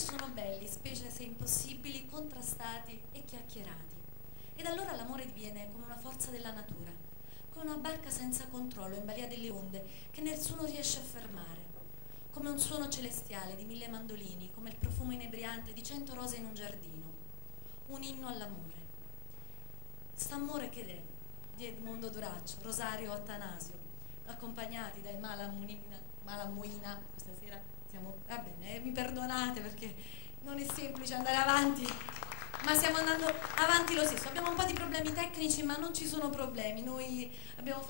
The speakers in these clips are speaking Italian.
sono belli, specie se impossibili, contrastati e chiacchierati. Ed allora l'amore diviene come una forza della natura, come una barca senza controllo in balia delle onde che nessuno riesce a fermare, come un suono celestiale di 1000 mandolini, come il profumo inebriante di 100 rose in un giardino, un inno all'amore. St'amore che è di Edmondo Duraccio, Rosario Attanasio, accompagnati dai Malamuina, questa sera siamo, va bene, mi perdonate perché non è semplice andare avanti, ma stiamo andando avanti lo stesso. Abbiamo un po' di problemi tecnici, ma non ci sono problemi. Noi abbiamo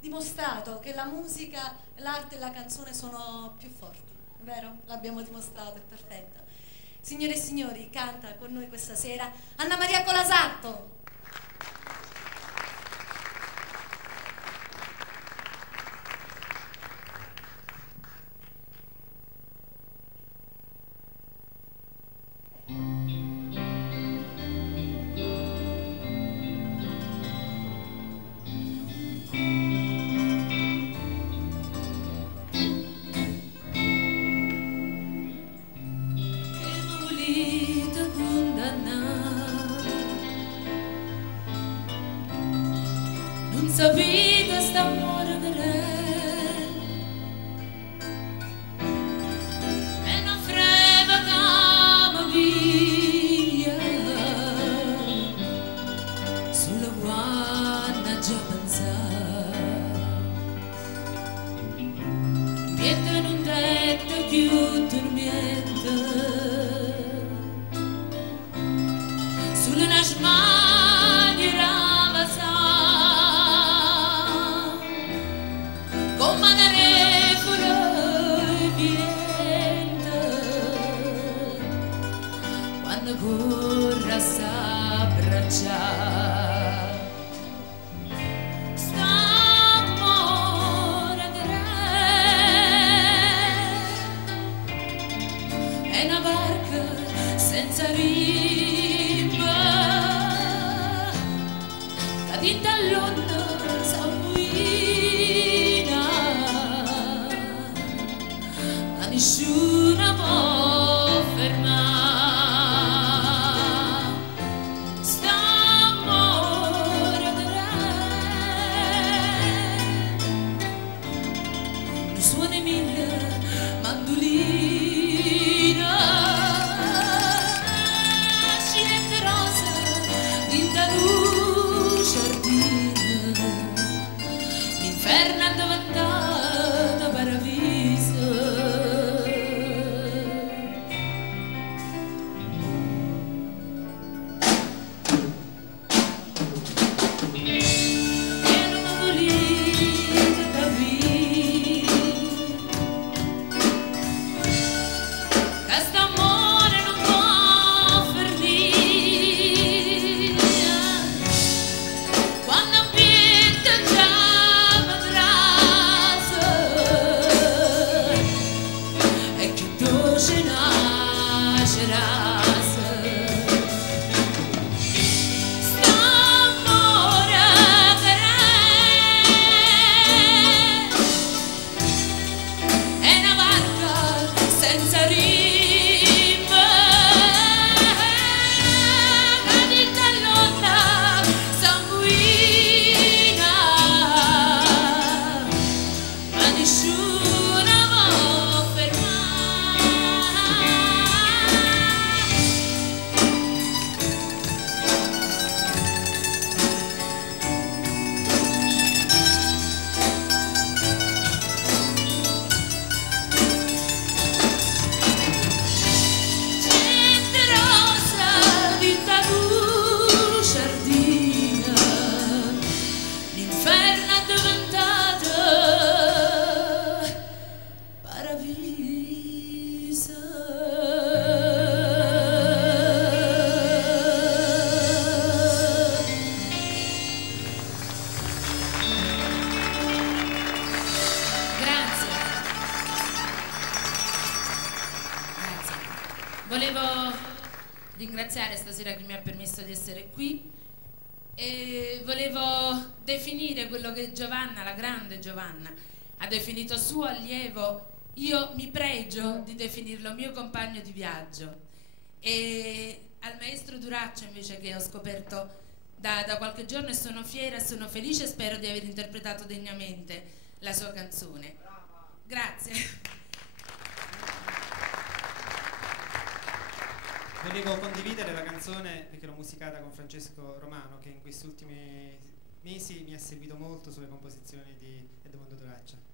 dimostrato che la musica, l'arte e la canzone sono più forti, vero? L'abbiamo dimostrato, è perfetto. Signore e signori, canta con noi questa sera Anna Maria Colasatto. Sabida st'amore vero e non freva cama via sulla guarda già pensare niente non detto più dormiente sulla nasma corra s'abbracciare st'amore è una barca senza riva che di dall'onda s'avvina a nessuna può fermare. Volevo ringraziare stasera chi mi ha permesso di essere qui e volevo definire quello che Giovanna, la grande Giovanna, ha definito suo allievo io mi pregio di definirlo mio compagno di viaggio, e al maestro Duraccio invece, che ho scoperto da qualche giorno, e sono fiera e sono felice e spero di aver interpretato degnamente la sua canzone. Grazie. Volevo condividere la canzone perché l'ho musicata con Francesco Romano, che in questi ultimi mesi mi ha seguito molto sulle composizioni di Edmondo Duraccio.